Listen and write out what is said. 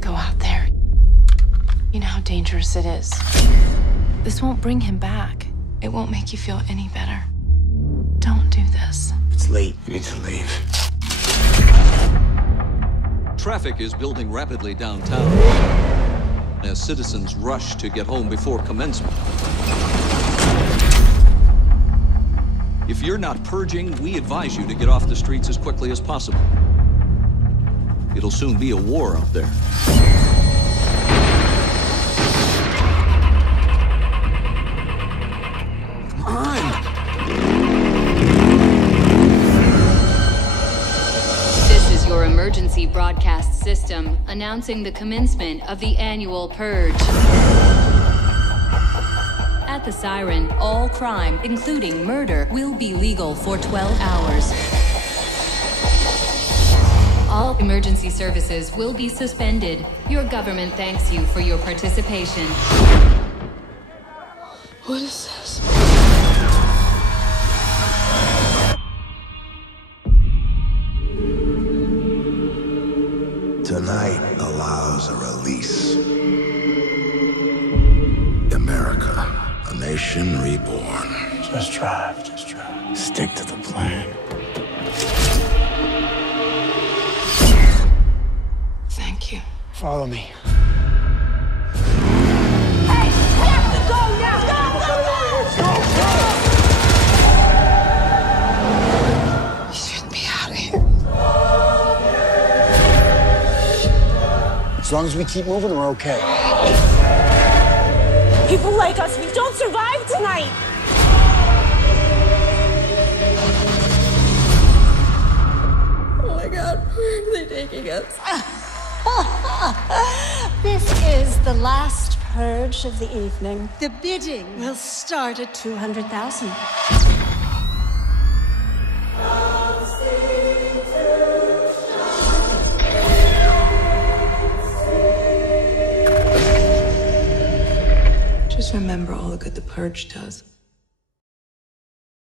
can't go out there. You know how dangerous it is. This won't bring him back. It won't make you feel any better. Don't do this. It's late. You need to leave. Traffic is building rapidly downtown as citizens rush to get home before commencement. If you're not purging, we advise you to get off the streets as quickly as possible. It'll soon be a war out there. Come on! This is your emergency broadcast system announcing the commencement of the annual purge. At the siren, all crime, including murder, will be legal for 12 hours. All emergency services will be suspended. Your government thanks you for your participation. What is this? Tonight allows a release. America, a nation reborn. Just drive, just drive. Stick to the plan. Thank you. Follow me. Hey, we have to go now! Go, go! We shouldn't be out of here. As long as we keep moving, we're okay. People like us, we don't survive tonight! Oh my God, where are they taking us? This is the last purge of the evening. The bidding will start at 200,000. Just remember all the good the purge does.